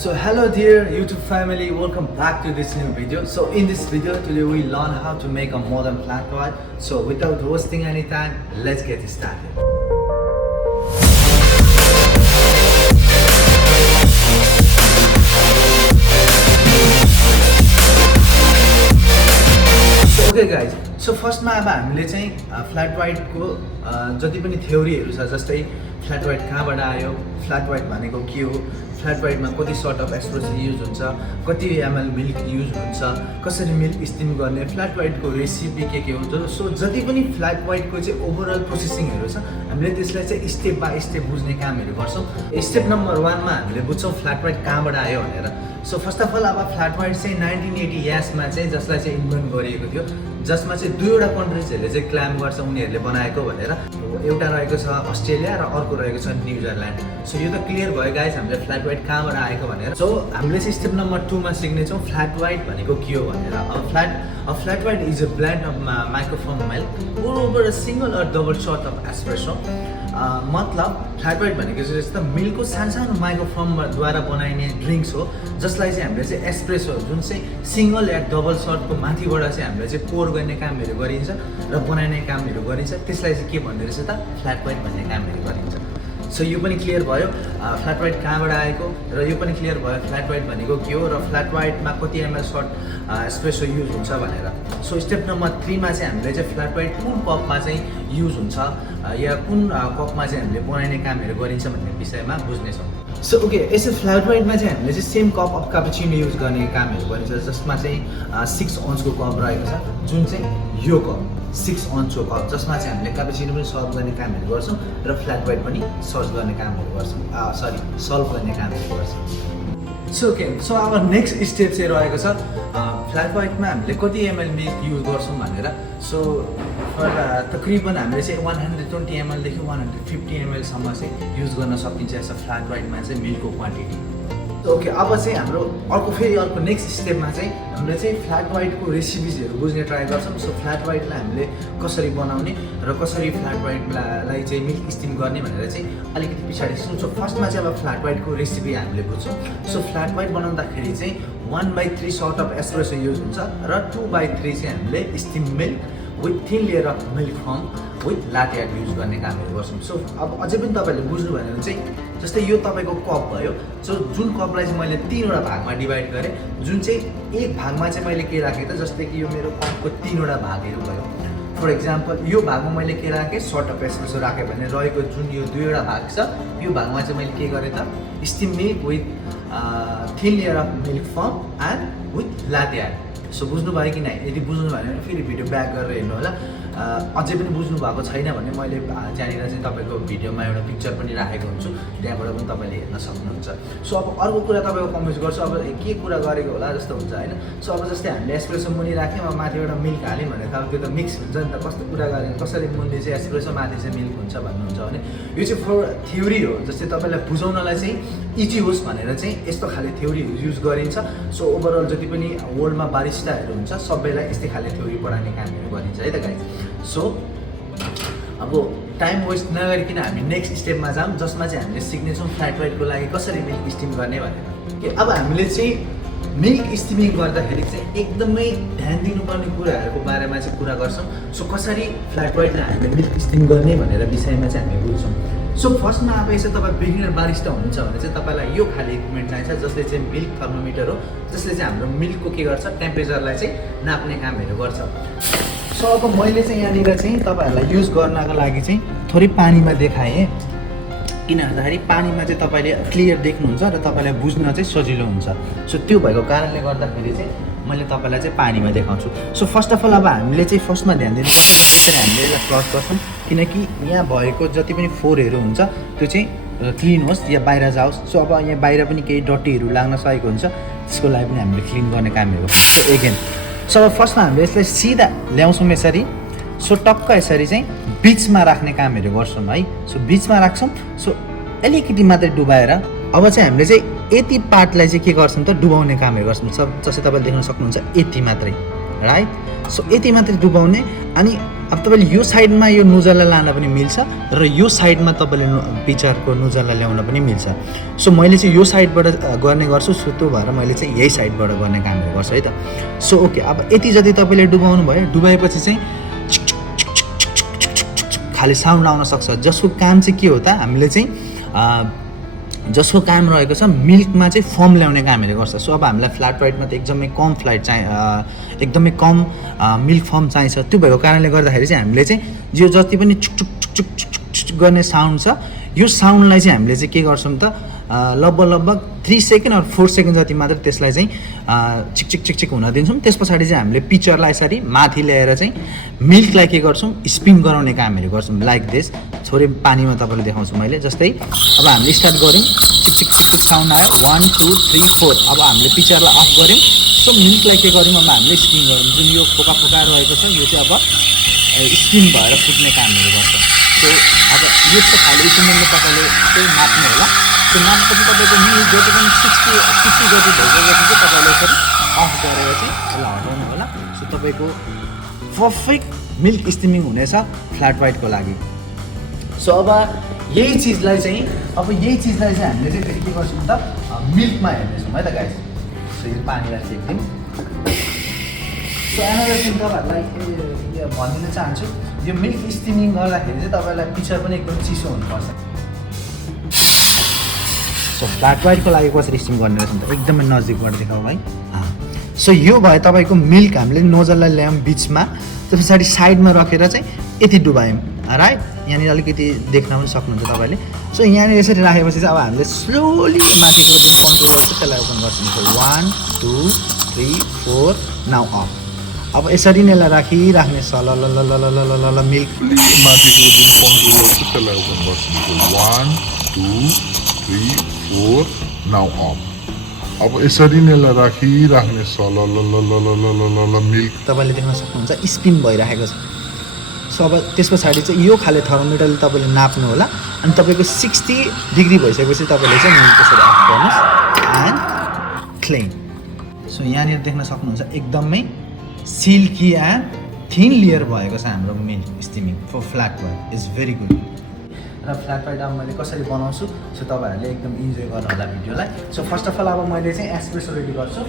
So hello dear YouTube family, welcome back to this new video. So in this video today we learn how to make a modern flat white. So without wasting any time, let's get started. So okay guys, so first मा अब हामीले चाहिँ flat वाइटको जति पनि थ्योरीहरु छ जस्तै flat white कहाँबाट आयो, फ्ल्याट वाइट भनेको के हो, फ्ल्याट वाइटमा कति सर्ट अफ एस्प्रेसो युज हुन्छ, कति एमएल मिल्क युज हुन्छ, कसरी मिल्क स्टिम गर्ने, फ्ल्याट वाइटको रेसिपी के हो, सो जति पनि फ्ल्याट वाइटको चाहिँ ओभरअल प्रोसेसिङहरु छ हामीले त्यसलाई चाहिँ स्टेप बाइ स्टेप बुझ्ने कामहरु गर्छौं। स्टेप नम्बर 1 मा हामीले बुझ्छौं फ्ल्याट वाइट कहाँबाट आयो भनेर। सो फर्स्ट अफ अल अब फ्ल्याट वाइट चाहिँ 1980 यासमा चाहिँ जसलाई चाहिँ इन्भेन्ट गरिएको थियो, जसमा चाहिँ दुईवटा कन्ट्रीजहरुले चाहिँ क्लेम गर्छ उनीहरुले बनाएको भनेर। एउटा रहेको छ अस्ट्रेलिया र अर्को रहेको छ न्यूजील्यान्ड। सो यो त क्लियर भयो गाइस हामीले फ्ल्याट वाइट कहाँबाट आएको भनेर। सो हामीले चाहिँ स्टेप नम्बर 2 मा सिक्ने छौं फ्ल्याट वाइट भनेको के हो भनेर। अब flat white is a blend of microfoam milk poured over a single or double shot of espresso। मतलब फ्ल्याट वाइट भनेको चाहिँ जस्तो मिल्कको सानो माइक्रोफोमद्वारा बनाइने ड्रिङ्क्स हो, जसलाई चाहिँ हामीले चाहिँ एस्प्रेसो जुन चाहिँ सिंगल या डबल सर्टको माथिबाट चाहिँ हामीले चाहिँ पोर गर्ने कामहरु गरिन्छ र बनाइने कामहरु गरिन्छ। त्यसलाई चाहिँ के भन्ने रहेछ त फ्ल्याट वाइट भन्ने कामहरु गरिन्छ। सो यो पनि क्लियर भयो फ्ल्याट वाइट कहाँबाट आएको र यो पनि क्लियर भयो फ्ल्याट वाइट भनेको के हो र फ्ल्याट वाइटमा कति एमएल सर्ट एस्प्रेसो युज हुन्छ भनेर। सो स्टेप नम्बर 3 मा चाहिँ हामीले चाहिँ फ्ल्याट वाइट कुन कपमा चाहिँ युज हुन्छ या कुन कपमा चाहिँ हामीले बनाइने कामहरु गरिन्छ भन्ने विषयमा बुझ्ने छौं। सो ओके, यसो फ्ल्याट वाइटमा चाहिँ हामीले चाहिँ same cup of cappuccino use गर्ने कामहरु गरिन्छ, जसमा चाहिँ 6 अन्सको कप रहेको छ, जुन चाहिँ यो कप 6 अन्सको कप, जसमा चाहिँ हामीले क्यापुचिनो पनि सर्भ गर्ने कामहरु गर्छौं र फ्ल्याट वाइट पनि सर्भ गर्ने कामहरु गर्छौं, सल्भ गर्ने कामहरु गर्छौं। सो ओके, सो अब नेक्स्ट स्टेप चाहिँ रहेको छ फ्ल्याट वाइटमा हामीले कति एमएल मिल्क युज गर्छौं भनेर। सो तकरिबन हामीले चाहिँ 120 एमएल देखि 150 एमएल सम्म चाहिँ युज गर्न सकिन्छ यसो फ्ल्याट वाइटमा चाहिँ मिल्कको क्वान्टिटी। ओके, अब चाहिँ हाम्रो अर्को नेक्स्ट स्टेपमा चाहिँ हामीले चाहिँ फ्ल्याट वाइटको रेसिपिजहरु बुझ्ने ट्राई गर्छौं। सो फ्ल्याट वाइटलाई हामीले कसरी बनाउने र कसरी फ्ल्याट वाइटलाई चाहिँ मिल्क स्टिम गर्ने भनेर चाहिँ अलिकति पछाडी छौं। सो फर्स्टमा चाहिँ अब फ्ल्याट वाइटको रेसिपी हामीले बुझ्छौं। सो फ्ल्याट वाइट बनाउँदाखेरि चाहिँ 1/3 सर्ट अफ एस्प्रेसो युज हुन्छ र 2/3 चाहिँ हामीले steam milk with thin layer of milk foam with latte art use गर्ने कामहरु गर्छौं। सो अब अझै पनि तपाईहरुले बुझ्नु भने चाहिँ जस्तै यो तपाईको कप भयो, सो जुन कपलाई चाहिँ मैले 3वटा भागमा डिभाइड गरे, जुन चाहिँ एक भागमा चाहिँ मैले के राखे त जस्तै कि यो मेरो कपको 3वटा भागहरु भयो। फर एक्जाम्पल यो भागमा मैले के राखे सर्ट अफ एस्प्रेसो राखे भने रहेको जुन यो 2वटा भाग छ यो भागमा चाहिँ मैले के गरे त steam milk with thin layer of milk foam and with latte art. So बुझ्नु भयो कि नै? यदि बुझ्नु भयो भने फेरि भिडियो ब्याक गरेर हेर्नु होला। अझै पनि बुझ्नु भएको छैन भने मैले त्यहाँनिर चाहिँ तपाईको भिडियोमा एउटा पिक्चर पनि राखेको हुन्छु, त्यहाँबाट पनि तपाईले हेर्न सक्नुहुन्छ। सो अब अर्को कुरा तपाईको कमेन्ट गर्छु, अब के कुरा गरेको होला जस्तो हुन्छ हैन। सो अब जस्तै हामीले एस्प्रेसो मुनि राख्यौं, अब माथिबाट मिल्क हाल्यौं भने त अब त्यो त मिक्स हुन्छ नि त, कस्तो कुरा गरेको कसरी मुनि चाहिँ एस्प्रेसो माथि चाहिँ मिल्क हुन्छ भन्नुहुन्छ भने यो चाहिँ फर थ्योरी हो, जस्तै तपाईलाई बुझाउनलाई चाहिँ इजी होस् भनेर चाहिँ यस्तो खाले थ्योरी युज गरिन्छ। सो ओभरअल जति पनि वर्ल्डमा बारिस्टाहरु हुन्छ सबैलाई यस्तै खाले थ्योरी पढाउने कामहरु गरिन्छ है त गाइस। सो अब टाइम वेस्ट नगरिकन हामी नेक्स्ट स्टेपमा जाऊँ, जसमा चाहिँ हामीले सिक्ने छौं फ्ल्याट वाइटको लागि कसरी मिल्क स्टिम गर्ने भनेर। अब हामीले चाहिँ मिल्क स्टिमिङ गर्दाखेरि चाहिँ एकदमै ध्यान दिनुपर्ने कुराहरुको बारेमा चाहिँ कुरा गर्छौं। सो कसरी फ्ल्याट वाइटलाई हामीले मिल्क स्टिम गर्ने भनेर विषयमा चाहिँ हामी बुझ्छौं। सो फर्स्टमा अब यसो तपाईं बिगिनर बारिस्टा हुनुहुन्छ भने चाहिँ तपाईलाई यो खाले इक्विपमेन्ट चाहिन्छ, जसले चाहिँ मिल्क थर्मोमिटर हो, जसले चाहिँ हाम्रो मिल्कको के गर्छ टेम्परेचरलाई चाहिँ नाप्ने कामहरु गर्छ। सो अब मैले चाहिँ यहाँनिर चाहिँ तपाईहरुलाई युज गर्नको लागि चाहिँ थोरै पानीमा देखाएँ, किन भन्दाखेरि पानीमा चाहिँ तपाईले क्लियर देख्नुहुन्छ र तपाईलाई बुझ्न चाहिँ सजिलो हुन्छ। सो त्यो भएको कारणले गर्दाखेरि चाहिँ मैले तपाईलाई चाहिँ पानीमा देखाउँछु। सो फर्स्ट अफ अल अब हामीले चाहिँ फर्स्टमा ध्यान दिनु यसरी हामीले यसलाई फ्लस गर्छौं, किनकि यहाँ भएको जति पनि फोरहरु हुन्छ त्यो चाहिँ क्लिन होस् या बाहिर जाओस्। सो अब यहाँ बाहिर पनि केही डटीहरु लाग्न सकेको हुन्छ, त्यसको लागि पनि हामीले क्लिन गर्ने कामहरु गर्छौं। सो अगेन सो फर्स्टमा हामीले यसलाई सिधा ल्याउँछौं यसरी। सो टक्क यसरी चाहिँ बीचमा राख्ने कामहरु गर्छौं है। सो बीचमा राख्छौं। सो अलिकति मात्रै डुबाएर अब चाहिँ हामीले चाहिँ यति पार्टलाई चाहिँ के गर्छौं त डुबाउने कामहरु गर्छौं। जस्तै तपाईले देख्न सक्नुहुन्छ यति मात्रै, राइट। सो यति मात्रै डुबाउने अनि अब तपाईँले यो साइडमा यो नोजललाई लान पनि मिल्छ र यो साइडमा तपाईँले पिचरको नोजललाई ल्याउन पनि मिल्छ। सो मैले चाहिँ यो साइडबाट गर्ने गर्छु, सो त्यो भएर मैले चाहिँ यही साइडबाट गर्ने कामहरू गर्छु है त। सो ओके, अब यति जति तपाईँले डुबाउनु भयो, डुबाएपछि चाहिँ खाली साउन्ड आउन सक्छ, जसको काम चाहिँ के हो त, हामीले चाहिँ जसको काम रहेको छ मिल्कमा चाहिँ फर्म ल्याउने कामहरू गर्छ। सो अब हामीलाई फ्ल्याट वाइटमा त एकदमै कम एकदमै कम मिल्क फर्म चाहिन्छ। त्यो भएको कारणले गर्दाखेरि चाहिँ हामीले चाहिँ यो जति पनि छुक छुक छुक छुक छुक गर्ने साउन्ड छ, यो साउन्डलाई चाहिँ हामीले चाहिँ के गर्छौँ त, लगभग 3 सेकेन्ड अर 4 सेकेन्ड जति मात्र त्यसलाई चाहिँ चिक चिक चिक चिक हुन दिन्छौँ। त्यस पछाडि चाहिँ हामीले पिचरलाई यसरी माथि ल्याएर चाहिँ मिल्कलाई के गर्छौँ, स्पिन गराउने कामहरू गर्छौँ। लाइक दिस, थोरै पानीमा तपाईँलाई देखाउँछु मैले। जस्तै अब हामीले स्टार्ट गऱ्यौँ, चिक चिक चिक चिक साउन्ड आयो, 1 2 3 4। अब हामीले पिचरलाई अफ गऱ्यौँ, सो मिल्कलाई के गऱ्यौँ, अब हामीले स्पिन गऱ्यौँ। जुन यो फोका फोका रहेको छ यो चाहिँ अब स्पिन भएर फुट्ने कामहरू गर्छ। सो अब यो चाहिँ खालि स्पिनले तपाईँले चाहिँ नाप्नु होला। त्यो नाप्पछि तपाईँको मिल्क जति पनि 60 जति भइसकेपछि चाहिँ तपाईँले यसरी अफ गरेर चाहिँ यसलाई हटाउनु होला। सो तपाईँको पर्फेक्ट मिल्क स्टिमिङ हुनेछ फ्ल्याट वाइटको लागि। सो अब यही चिजलाई चाहिँ हामीले चाहिँ फेरि के गर्छौँ त, मिल्कमा हेर्नेछौँ है त गाइस। सो यो पानीलाई सेक्दिउँ। सो एनदर थिङ तपाईँहरूलाई भनिदिन चाहन्छु, यो मिल्क स्टिमिङ गर्दाखेरि चाहिँ तपाईँलाई पिक्चर पनि एकदम चिसो हुनुपर्छ। सो फ्ल्याट वाइटको लागि कसरी स्टिम गर्ने रहेछ त एकदमै नजिकबाट देखाऊ भाइ। सो यो भयो तपाईँको मिल्क, हामीले नोजललाई ल्यायौँ बिचमा, त्यो पछाडि साइडमा राखेर चाहिँ यति डुबायौँ, राइट। यहाँनिर अलिकति देख्न पनि सक्नुहुन्छ तपाईँले। सो यहाँनिर यसरी राखेपछि चाहिँ अब हामीले स्लोली माथिको जुन कन्ट्रोल गर्छ त्यसलाई ओपन गर्छौँ। 1 2 3 4 नाउ अफ। अब यसरी नै यसलाई राखिराख्ने छ। ल मिल्क माथिको जुन कन्ट्रोल गर्छ त्यसलाई ओपन गर्छौँ। 1 2 3 4 नाउ अफ। अब यसरी नै यसलाई राखिराख्ने छ। ल मिल्क तपाईँले देख्न सक्नुहुन्छ स्पिन भइरहेको छ। सो अब त्यस पछाडि चाहिँ यो खाले थर्मोमिटरले तपाईँले नाप्नु होला, अनि तपाईँको 60 डिग्री भइसकेपछि तपाईँले चाहिँ मिल्क त्यसरी अफ गर्नुहोस् एन्ड क्लिन। सो यहाँनिर देख्न सक्नुहुन्छ एकदमै सिल्की एन्ड थिन लेयर भएको छ हाम्रो milk steaming for flat white. Is very good. र फ्ल्याट वाइट अब मैले कसरी बनाउँछु, सो तपाईँहरूले एकदम इन्जोय गर्नु होला भिडियोलाई। सो फर्स्ट अफ अल अब मैले चाहिँ एस्प्रेसो रेडी गर्छु।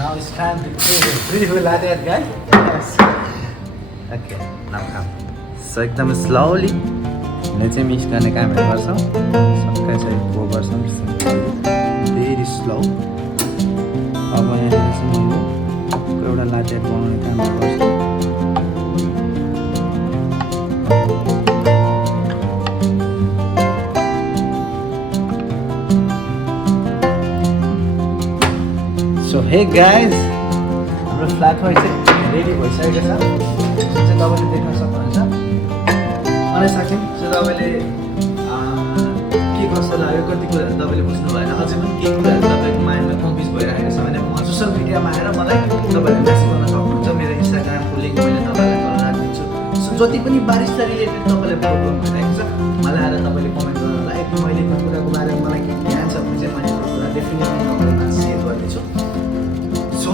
Now it's time to create a beautiful latte art, guys. Yes. Okay, now come. So एकदम slowly ले चाहिँ मिक्स गर्ने कामहरू गर्छौँ। सबका चाहिँ पो गर्छौँ, very slow। अब यहाँनिर चाहिँ मैले एउटा लाटे आर्ट बनाउने कामहरू गर्छु। So hey guys, हाम्रो फ्ल्याट वाइट चाहिँ रेडी भइसकेको छ। चाहिँ तपाईँले देख्न सक्नुहुन्छ अनि सक्यौँ। सो तपाईँले के कस्तो लाग्यो, कति कुराहरू तपाईँले बुझ्नु भएन, अझै पनि केही कुराहरू तपाईँको माइन्डमा कन्फ्युज भइरहेको छ भने म सोसियल मिडियामा आएर मलाई तपाईँहरूले मेसेज गर्न सक्नुहुन्छ। मेरो इन्स्टाग्रामको लिङ्क मैले तपाईँलाई गर्न राखिदिन्छु। सो जति पनि बारिस्ता रिलेटेड तपाईँलाई प्रब्लम भइरहेको छ मलाई आएर तपाईँले कमेन्ट गर्नु होला। यदि मैले त्यो कुराको बारेमा मलाई ध्यान छ भने चाहिँ मैले त्यो कुरा डेफिनेटली तपाईँलाई सेयर गर्नेछु। सो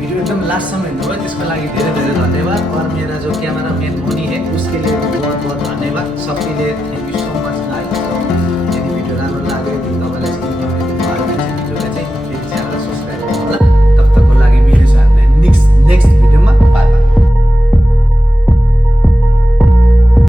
वीडियो एकदम लास्टसम्म हेर्नुभयो, त्यसको लागि धेरै धेरै धन्यवाद। और मेरा जो क्यामेरामैन होनी है उसके लिए बहुत बहुत धन्यवाद। सबके लिए